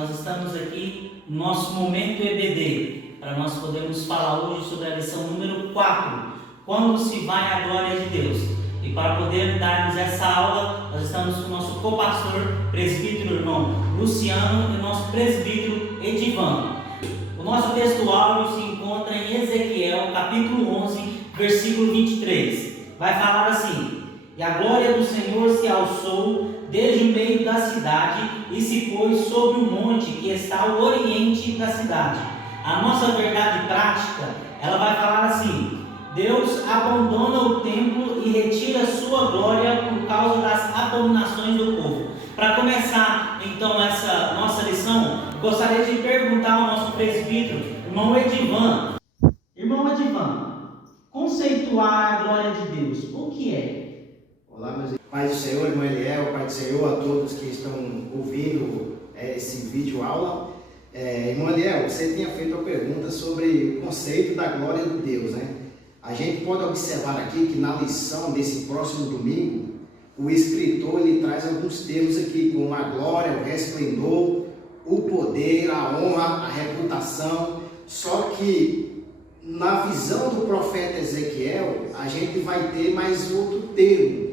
nós estamos aqui no nosso momento EBD, para nós podermos falar hoje sobre a lição número 4, quando se vai a glória de Deus. E para poder darmos essa aula, nós estamos com o nosso co-pastor, presbítero irmão Luciano, e o nosso presbítero Edivan. O nosso texto áureo se encontra em Ezequiel, capítulo 11, versículo 23. Vai falar assim: E a glória do Senhor se alçou desde o meio da cidade e se pôs sobre o monte que está ao oriente da cidade. A nossa verdade prática, ela vai falar assim: Deus abandona o templo e retira sua glória por causa das abominações do povo. Para começar então essa nossa lição, gostaria de perguntar ao nosso presbítero, irmão Edivan. Irmão Edivan, conceituar a glória de Deus, o que é? Olá, meus irmãos. Pai do Senhor, irmão Eliel, Pai do Senhor, a todos que estão ouvindo esse vídeo aula. Irmão Eliel, você tinha feito uma pergunta sobre o conceito da glória de Deus, né? A gente pode observar aqui que na lição desse próximo domingo, o escritor ele traz alguns termos aqui, como a glória, o resplendor, o poder, a honra, a reputação. Só que na visão do profeta Ezequiel, a gente vai ter mais outro termo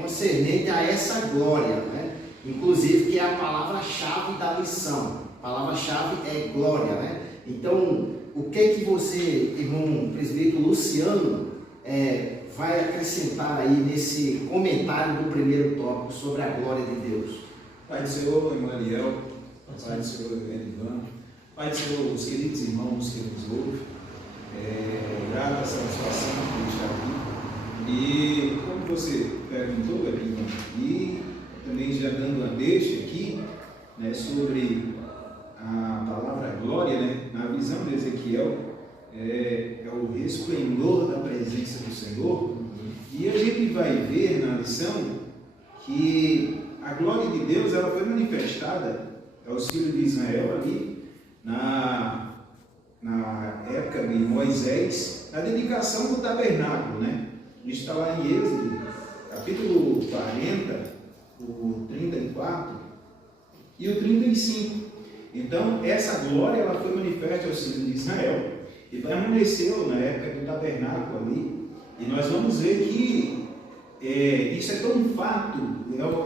concernente a essa glória, né? Inclusive que é a palavra-chave da lição. A palavra-chave é glória, né? Então, o que você, irmão presbítero Luciano, vai acrescentar aí nesse comentário do primeiro tópico sobre a glória de Deus? Pai do Senhor, irmão Eliel, Pai do Senhor, Edivan, Pai do Senhor, os queridos irmãos que nos ouvem, grata satisfação por estar aqui. E como você perguntou, Edivan, e também já dando uma deixa aqui, né, sobre a palavra glória, né, na visão de Ezequiel, é o resplendor da presença do Senhor. E a gente vai ver na lição que a glória de Deus ela foi manifestada aos filhos de Israel ali na época de Moisés, na dedicação do tabernáculo, né? Isso está lá em Êxodo, capítulo 40, o 34 e o 35. Então, essa glória ela foi manifesta aos filhos de Israel e permaneceu na época do tabernáculo ali. E nós vamos ver que isso é tão fato,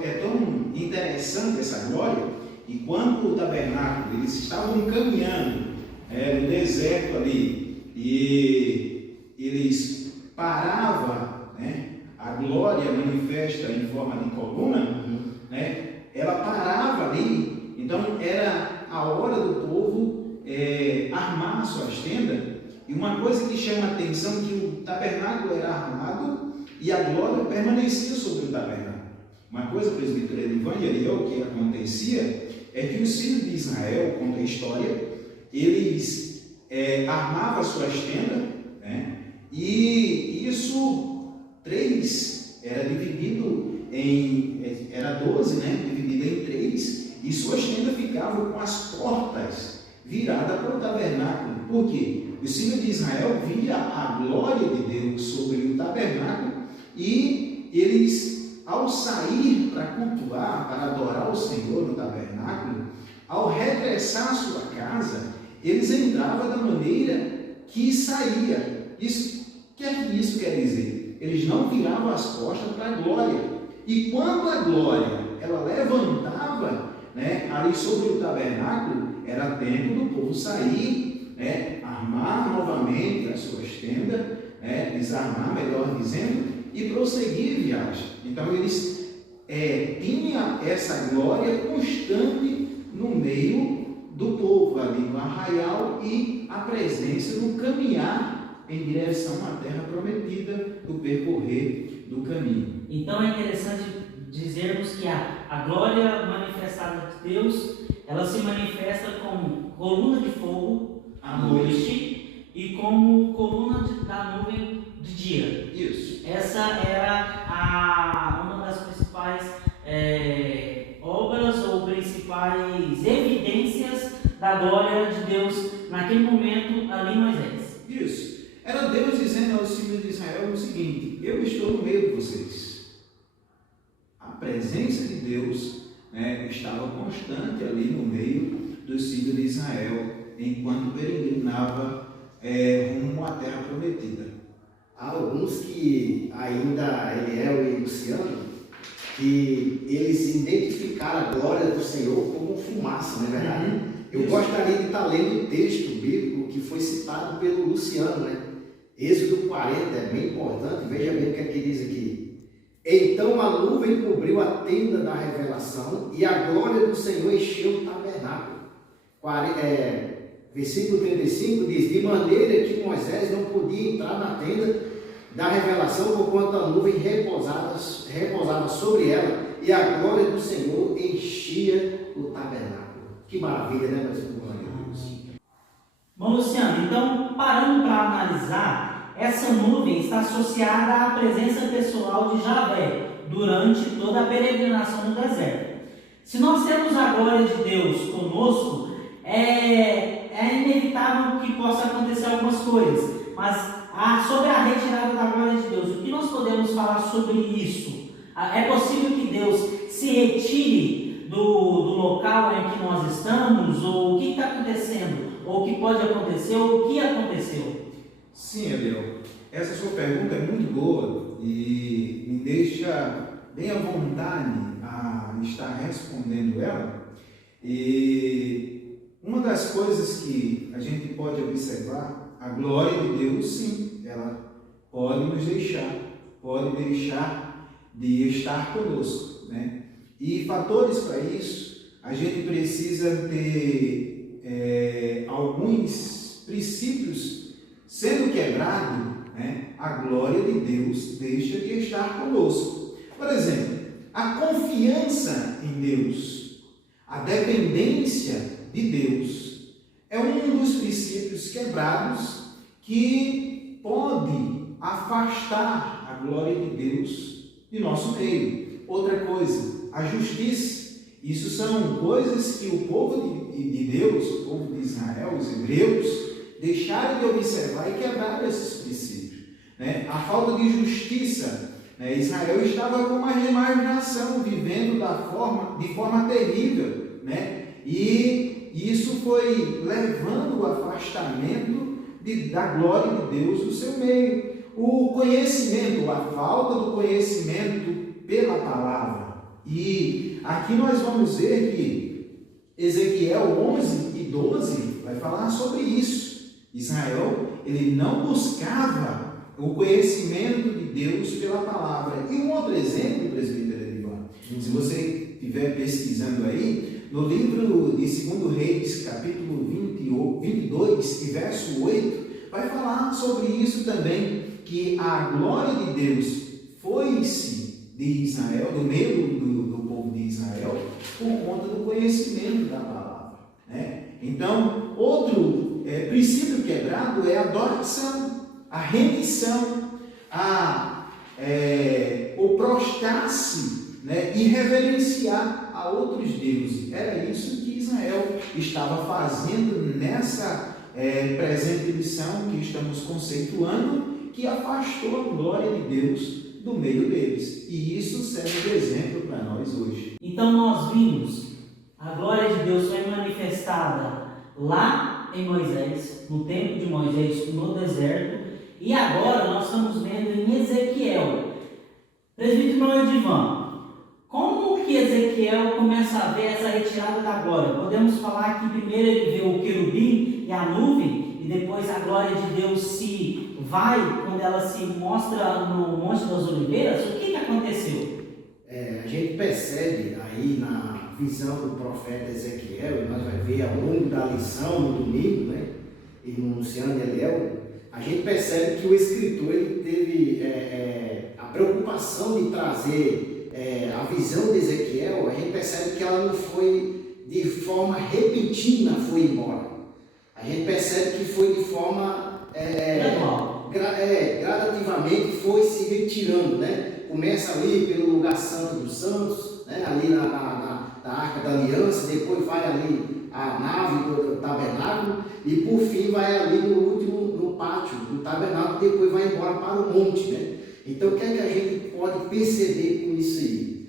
é tão interessante essa glória, e quando o tabernáculo, eles estavam caminhando no deserto ali, e eles paravam, né, a glória manifesta em forma de coluna, né, ela parava ali. Então era a hora do povo armar suas tendas. E uma coisa que chama a atenção é que o tabernáculo era armado e a glória permanecia sobre o tabernáculo. Uma coisa, presbítero Edivan e Eliel, que acontecia é que os filhos de Israel, conta a história, eles armavam suas tendas, né? E isso, 3 era dividido era 12, né? Dividido em 3, e suas tendas ficavam com as portas viradas para o tabernáculo. Por quê? Os filhos de Israel via a glória de Deus sobre o tabernáculo, e eles, ao sair para cultuar, para adorar o Senhor no tabernáculo, ao regressar à sua casa, eles entravam da maneira que saía. O que isso quer dizer? Eles não viravam as costas para a glória. E quando a glória ela levantava, né, ali sobre o tabernáculo, era tempo do povo sair, né, armar novamente as suas tendas, né, desarmar, melhor dizendo, e prosseguir a viagem. Então eles tinham essa glória constante no meio do povo, ali no arraial, e a presença no caminhar em direção à terra prometida, do percorrer do caminho. Então é interessante dizermos que a glória manifestada de Deus, ela se manifesta como coluna de fogo à noite e como coluna da nuvem de dia. Isso. Essa era uma das principais obras ou principais evidências da glória de Deus naquele momento ali em Moisés. Isso. Era Deus dizendo aos filhos de Israel o seguinte: eu estou no meio de vocês. A presença de Deus, né, estava constante ali no meio dos filhos de Israel enquanto peregrinava rumo à terra prometida. Há alguns que ainda, Eliel e Luciano, que eles identificaram a glória do Senhor como fumaça, não é verdade? Eu gostaria de estar lendo o texto bíblico que foi citado pelo Luciano, né? Êxodo 40, é bem importante, veja bem o que é que diz aqui. Então a nuvem cobriu a tenda da revelação e a glória do Senhor encheu o tabernáculo. Versículo 35 diz, de maneira que Moisés não podia entrar na tenda da revelação, porquanto a nuvem repousava sobre ela e a glória do Senhor enchia o tabernáculo. Que maravilha, né, meus irmãos? Bom, Luciano, então, parando para analisar, essa nuvem está associada à presença pessoal de Javé durante toda a peregrinação no deserto. Se nós temos a glória de Deus conosco, é inevitável que possa acontecer algumas coisas, mas sobre a retirada da glória de Deus, o que nós podemos falar sobre isso? É possível que Deus se retire do local em que nós estamos, ou o que está acontecendo, ou o que pode acontecer, ou o que aconteceu? Sim, Eliel, essa sua pergunta é muito boa e me deixa bem à vontade a estar respondendo ela. E uma das coisas que a gente pode observar, a glória de Deus, sim, ela pode nos deixar, de estar conosco, né? E fatores para isso, a gente precisa ter alguns princípios sendo quebrados, né? A glória de Deus deixa de estar conosco. Por exemplo, a confiança em Deus, a dependência de Deus, é um dos princípios quebrados que pode afastar a glória de Deus de nosso meio. Outra coisa, a justiça. Isso são coisas que o povo de Deus, o povo de Israel, os hebreus, deixaram de observar e quebraram esses princípios, né? A falta de justiça, né? Israel estava como a marginação, vivendo de forma terrível, né? E isso foi levando o afastamento da glória de Deus do seu meio. O conhecimento, a falta do conhecimento pela palavra. E aqui nós vamos ver que Ezequiel 11 e 12 vai falar sobre isso. Israel, ele não buscava o conhecimento de Deus pela palavra. E um outro exemplo, presbítero Edivan, se você estiver pesquisando aí, no livro de 2 Reis, capítulo 22 e verso 8, vai falar sobre isso também, que a glória de Deus foi-se de Israel, do meio do povo de Israel, por conta do conhecimento da palavra, né? Então, outro princípio quebrado é a adoração, a rendição, o prostrar-se, né? E reverenciar a outros deuses. Era isso que Israel estava fazendo nessa presente lição que estamos conceituando, que afastou a glória de Deus do meio deles. E isso serve de exemplo para nós hoje. Então nós vimos, a glória de Deus foi manifestada lá em Moisés, no tempo de Moisés, no deserto, e agora nós estamos vendo em Ezequiel. Presbítero Edivan, como que Ezequiel começa a ver essa retirada da glória? Podemos falar que primeiro ele vê o querubim e a nuvem, e depois a glória de Deus se vai, quando ela se mostra no Monte das Oliveiras. O que aconteceu? A gente percebe aí na visão do profeta Ezequiel, e nós vamos ver ao longo da lição no domingo, né? E no Luciano e Eliel, a gente percebe que o escritor ele teve a preocupação de trazer a visão de Ezequiel. A gente percebe que ela não foi de forma repentina, foi embora. A gente percebe que foi de forma gradativamente foi se retirando, né? Começa ali pelo lugar santo dos santos, né? Ali na Arca da Aliança, depois vai ali a nave do tabernáculo e por fim vai ali no pátio do tabernáculo, depois vai embora para o monte, né? Então o que é que a gente pode perceber com isso aí?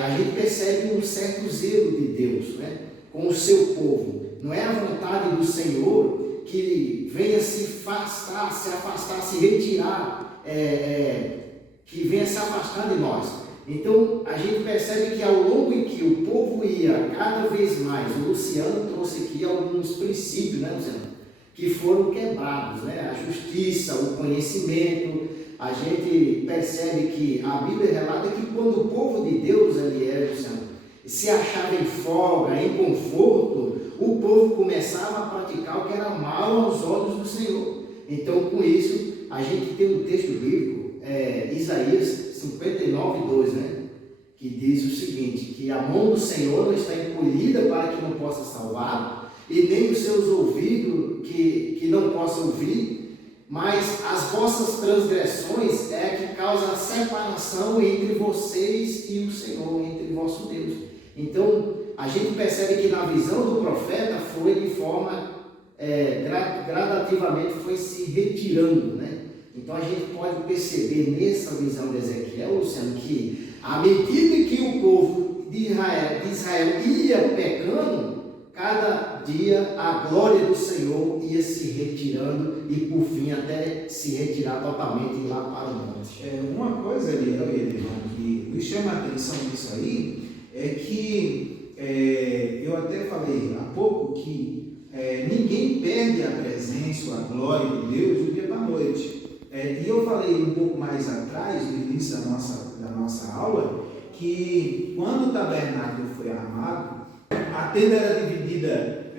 A gente percebe um certo zelo de Deus, né? Com o seu povo. não é a vontade do Senhor que venha se afastar, se retirar, que venha se afastar de nós. Então, a gente percebe que ao longo em que o povo ia cada vez mais, o Luciano trouxe aqui alguns princípios, né, Luciano? Que foram quebrados, né? A justiça, o conhecimento. A gente percebe que a Bíblia relata que quando o povo de Deus, Luciano, se achava em folga, em conforto, o povo começava a praticar o que era mal aos olhos do Senhor. Então, com isso, a gente tem um texto bíblico, Isaías 59:2, né? Que diz o seguinte, que a mão do Senhor não está encolhida para que não possa salvar, e nem os seus ouvidos que não possam ouvir, mas as vossas transgressões é que causa a separação entre vocês e o Senhor, entre o vosso Deus. Então, a gente percebe que na visão do profeta foi de forma gradativamente foi se retirando, né? Então a gente pode perceber nessa visão de Ezequiel, Luciano, que à medida que o povo de Israel ia pecando, cada dia a glória do Senhor ia se retirando e por fim até se retirar totalmente lá para o monte. Uma coisa, Eliel e Edvan, que me chama a atenção disso aí, é que eu até falei há pouco que ninguém perde a presença, a glória de Deus do dia para a noite. E eu falei um pouco mais atrás, no início da nossa aula, que quando o tabernáculo foi armado, a tenda era dividida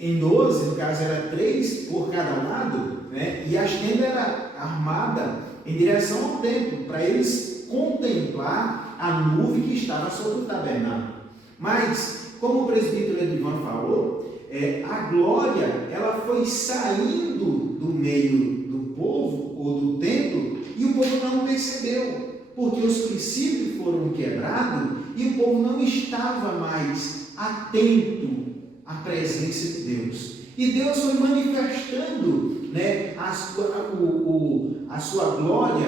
em 12, no caso era 3 por cada lado, né? E a tenda era armada em direção ao templo, para eles contemplar a nuvem que estava sobre o tabernáculo. Mas, como o presbítero Edvan falou, a glória ela foi saindo do meio do povo ou do templo e o povo não percebeu, porque os princípios foram quebrados e o povo não estava mais atento à presença de Deus. E Deus foi manifestando, né, a sua glória,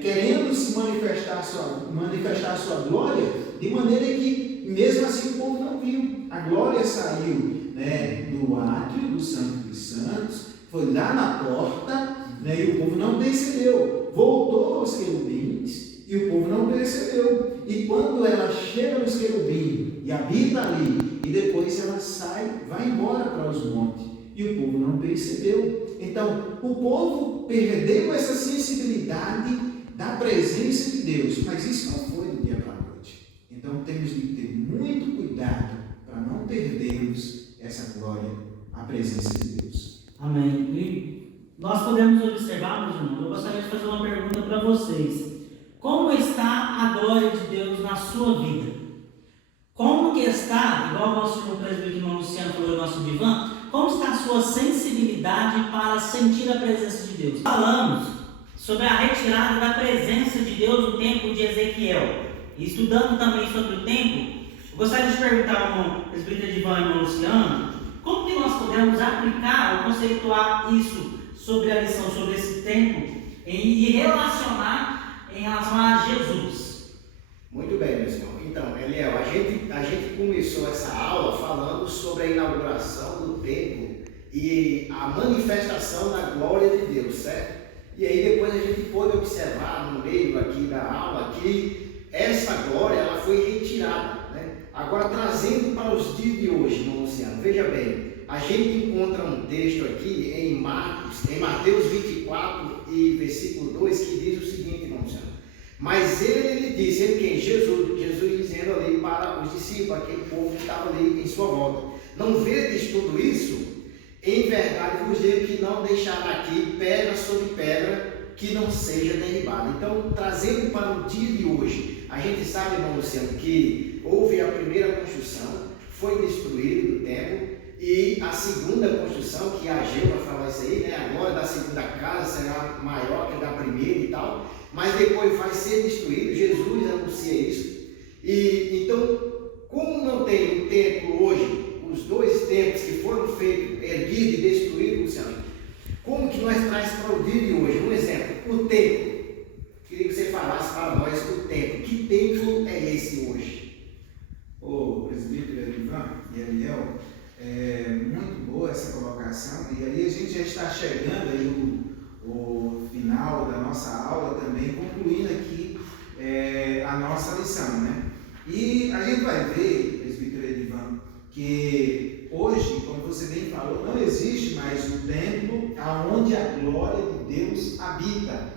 querendo se manifestar a sua glória, de maneira que mesmo assim o povo não viu. A glória saiu, né, do átrio do Santo dos Santos, foi lá na porta, né, e o povo não percebeu. Voltou aos querubins e o povo não percebeu. E quando ela chega nos querubins e habita ali, e depois ela sai, vai embora para os montes, e o povo não percebeu. Então, o povo perdeu essa sensibilidade da presença de Deus, mas isso não foi do dia para a noite. Então, temos de ter muito cuidado para não perdermos essa glória, a presença de Deus. Amém. E nós podemos observar, meus irmãos, eu gostaria de fazer uma pergunta para vocês. Como está a glória de Deus na sua vida? Como que está, igual o nosso irmão presbítero irmão Luciano falou no nosso divã, como está a sua sensibilidade para sentir a presença de Deus? Falamos sobre a retirada da presença de Deus no tempo de Ezequiel. E estudando também sobre o tempo, eu gostaria de perguntar ao irmão presbítero Edvan e irmão Luciano, como que nós podemos aplicar ou conceituar isso sobre a lição, sobre esse tempo, e relacionar em relação a Jesus? Muito bem, meus irmãos. Então, Eliel, a gente começou essa aula falando sobre a inauguração do templo e a manifestação da glória de Deus, certo? E aí depois a gente pôde observar no meio aqui da aula que essa glória ela foi retirada, né? Agora, trazendo para os dias de hoje, irmão Luciano, veja bem, a gente encontra um texto aqui em Mateus 24 e versículo 2, que diz o seguinte, irmão Luciano: mas ele disse, Jesus dizendo ali para os discípulos, aquele povo que estava ali em sua volta: não vedes tudo isso? Em verdade vos digo que não deixará aqui pedra sobre pedra que não seja derribada. Então, trazendo para o dia de hoje, a gente sabe, irmão Luciano, que houve a primeira construção, foi destruído do templo, e a segunda construção, que Ageu vai falar isso aí, né? A glória da segunda casa será maior que a da primeira e tal, mas depois vai ser destruído. Jesus anuncia isso. E então, como não tem um templo hoje, os dois templos que foram feitos, erguidos e destruídos, Luciano, como que nós traz para o dia de hoje? Um exemplo, o templo. Queria que você falasse para nós o templo. Que templo é esse hoje? O presbítero Edvan e Eliel, Muito boa essa colocação, e aí a gente já está chegando aí no final da nossa aula também, concluindo aqui a nossa lição, né? E a gente vai ver, presbítero Edivan, que hoje, como você bem falou, não existe mais um templo onde a glória de Deus habita.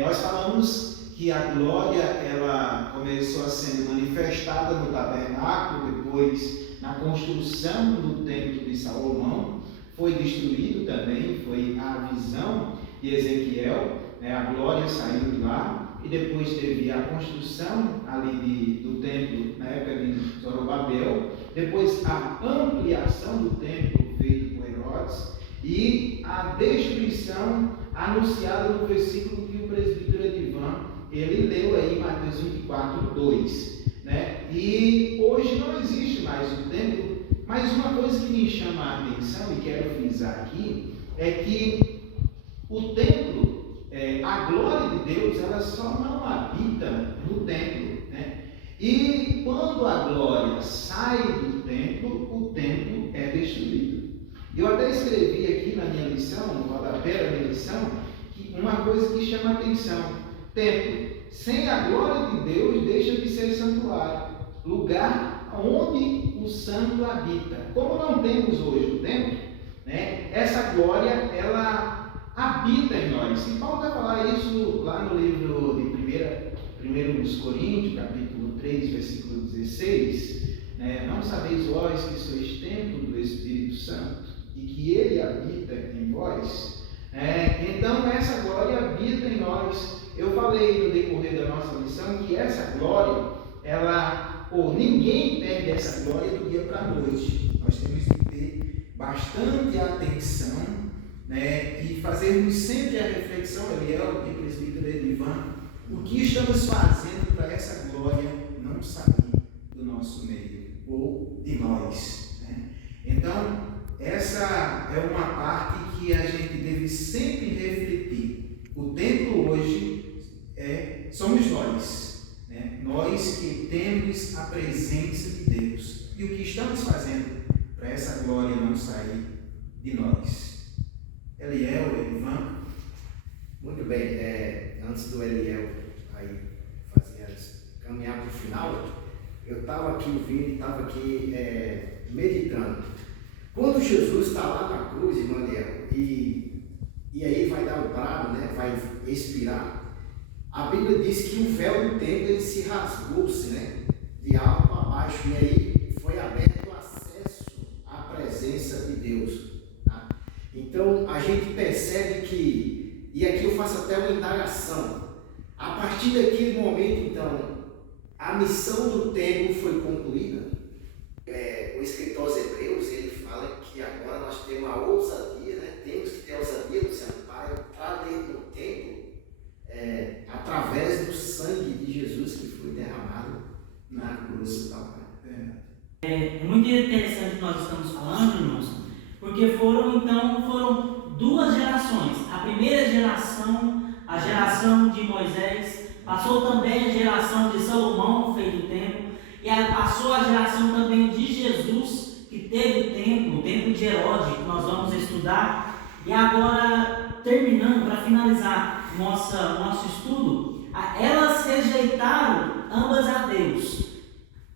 Nós falamos que a glória ela começou a ser manifestada no tabernáculo, depois na construção do templo de Salomão, foi destruído também, foi a visão de Ezequiel, a glória saiu de lá, e depois teve a construção ali do templo na época de Zorobabel, depois a ampliação do templo feito por Herodes e a destruição anunciada no versículo que o presbítero Edivan ele leu aí em Mateus 24, 2. E hoje não existe mais o templo, mas uma coisa que me chama a atenção e quero frisar aqui é que o templo, a glória de Deus, ela só não habita no templo, E quando a glória sai do templo, o templo é destruído. Eu até escrevi aqui na minha lição, no rodapé da minha lição, uma coisa que chama a atenção: templo sem a glória de Deus deixa de ser santuário, lugar onde o santo habita. Como não temos hoje o templo, essa glória ela habita em nós. E Paulo vai falar isso lá no livro de 1 Coríntios, capítulo 3, versículo 16. Não sabeis vós que sois templo do Espírito Santo e que ele habita em vós? Então essa glória habita em nós. Eu falei no decorrer da nossa lição que essa glória, ninguém perde essa glória do dia para a noite. Nós temos que ter bastante atenção, e fazermos sempre a reflexão, Eliel e presbítero Edivan, o que estamos fazendo para essa glória não sair do nosso meio ou de nós. Então, essa é uma parte que a gente deve sempre refletir. O templo hoje somos nós, nós que temos a presença de Deus. E o que estamos fazendo para essa glória não sair de nós? Eliel, Edivan. Muito bem, antes do Eliel aí caminhar para o final, eu estava aqui ouvindo e estava aqui meditando. Quando Jesus está lá na cruz, irmão Eliel, e aí vai dar o brado, vai expirar, a Bíblia diz que o véu do templo ele se rasgou-se, de alto a baixo, e aí foi aberto o acesso à presença de Deus. Então a gente percebe que, e aqui eu faço até uma indagação, a partir daquele momento, então, a missão do templo foi concluída. O escritor aos Hebreus, ele fala que agora nós temos a ousadia, temos que ter a ousadia do santuário para dentro do templo, através do sangue de Jesus que foi derramado na cruz do Calvário. É muito interessante o que nós estamos falando, irmãos, porque foram duas gerações. A primeira geração, a geração de Moisés, passou também a geração de Salomão, feito o templo, e passou a geração também de Jesus, que teve o templo de Herodes, que nós vamos estudar. E agora, terminando, para finalizar nosso estudo, elas rejeitaram ambas a Deus.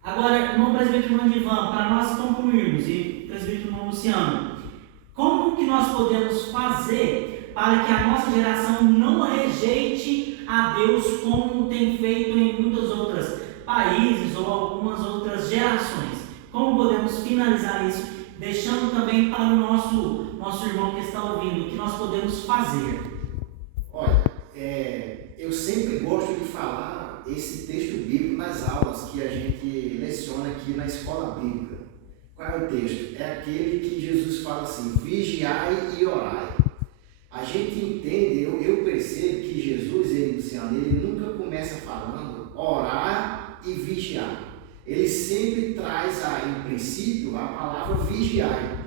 Agora, irmão presbítero Edivan, para nós concluirmos, e presbítero irmão Luciano, como que nós podemos fazer para que a nossa geração não rejeite a Deus como tem feito em muitos outros países ou algumas outras gerações? Como podemos finalizar isso, deixando também para o nosso irmão que está ouvindo, o que nós podemos fazer? Olha, eu sempre gosto de falar esse texto bíblico nas aulas que a gente leciona aqui na escola bíblica. Qual é o texto? É aquele que Jesus fala assim: vigiai e orai. A gente entende, eu percebo que Jesus, ele nunca começa falando orar e vigiar. Ele sempre traz em princípio a palavra vigiai.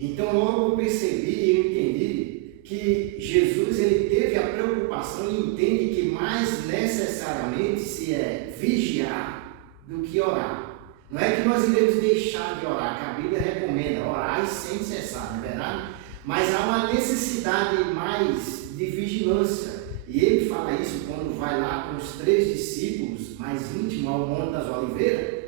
Então logo eu percebi e eu entendi que Jesus ele teve a preocupação e entende que mais necessariamente se é vigiar do que orar. Não é que nós iremos deixar de orar, que a Bíblia recomenda orar faz sem cessar, não é verdade? Mas há uma necessidade mais de vigilância. E ele fala isso quando vai lá com os 3 discípulos mais íntimos ao Monte das Oliveiras.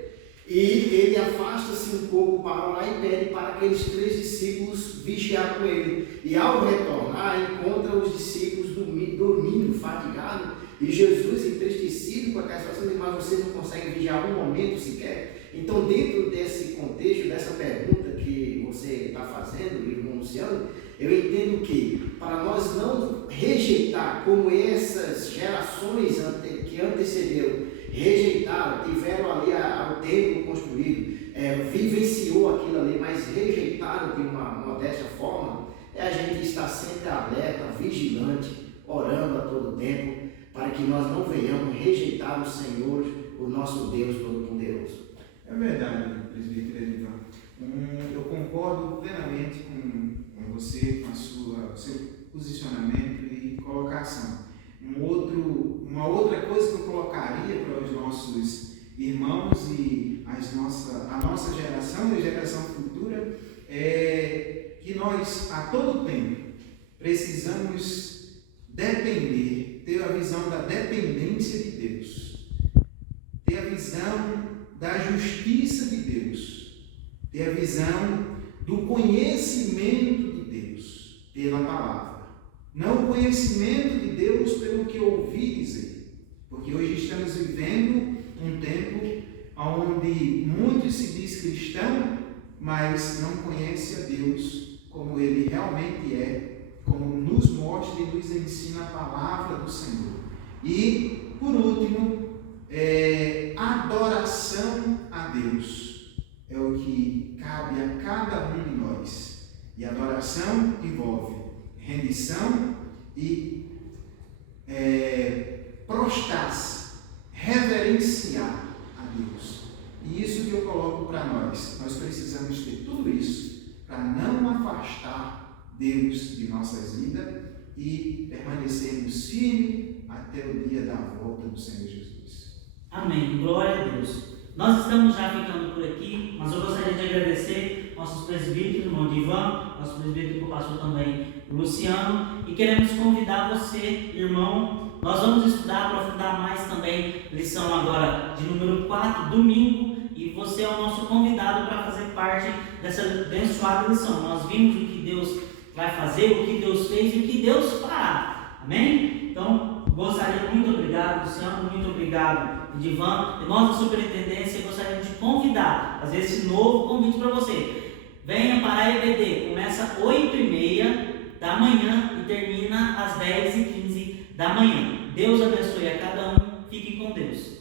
E ele afasta-se um pouco para lá e pede para aqueles 3 discípulos vigiar com ele. E ao retornar, encontra os discípulos dormindo, fatigados. E Jesus, entristecido com aquela situação, diz: mas vocês não conseguem vigiar um momento sequer? Então, dentro desse contexto, dessa pergunta que você está fazendo, irmão Luciano, eu entendo que, para nós não rejeitar como essas gerações que antecederam, rejeitaram, tiveram ali o templo construído, vivenciou aquilo ali, mas rejeitaram de uma modesta forma, a gente está sempre alerta, vigilante, orando a todo tempo, para que nós não venhamos rejeitar o Senhor, o nosso Deus Todo-Poderoso. É verdade, presbítero Edivan. Eu concordo plenamente com você, com seu posicionamento e colocação. Uma outra coisa que eu colocaria para os nossos irmãos e a nossa geração e a geração futura é que nós, a todo tempo, precisamos depender, ter a visão da dependência de Deus, ter a visão da justiça de Deus, ter a visão do conhecimento de Deus pela palavra. Não o conhecimento de Deus pelo que ouvi dizer, porque hoje estamos vivendo um tempo onde muitos se diz cristão, mas não conhece a Deus como Ele realmente é, como nos mostra e nos ensina a palavra do Senhor. E, por último, adoração a Deus é o que cabe a cada um de nós. E adoração envolve rendição e prostrar-se, reverenciar a Deus. E isso que eu coloco para nós. Nós precisamos ter tudo isso para não afastar Deus de nossas vidas e permanecermos firmes até o dia da volta do Senhor Jesus. Amém. Glória a Deus. Nós estamos já ficando por aqui, mas eu gostaria de agradecer nossos presbíteros, irmão Divan, nosso presbítero que passou também, Luciano, e queremos convidar você, irmão. Nós vamos estudar, aprofundar mais também, lição agora de número 4, domingo, e você é o nosso convidado para fazer parte dessa abençoada lição. Nós vimos o que Deus vai fazer, o que Deus fez e o que Deus fará. Amém? Então, gostaria, muito obrigado, Luciano, muito obrigado, Divan, e nós da superintendência gostaríamos de convidar, fazer esse novo convite para você. Venha para a EBD, começa às 8h30 da manhã e termina às 10h15 da manhã. Deus abençoe a cada um, fique com Deus.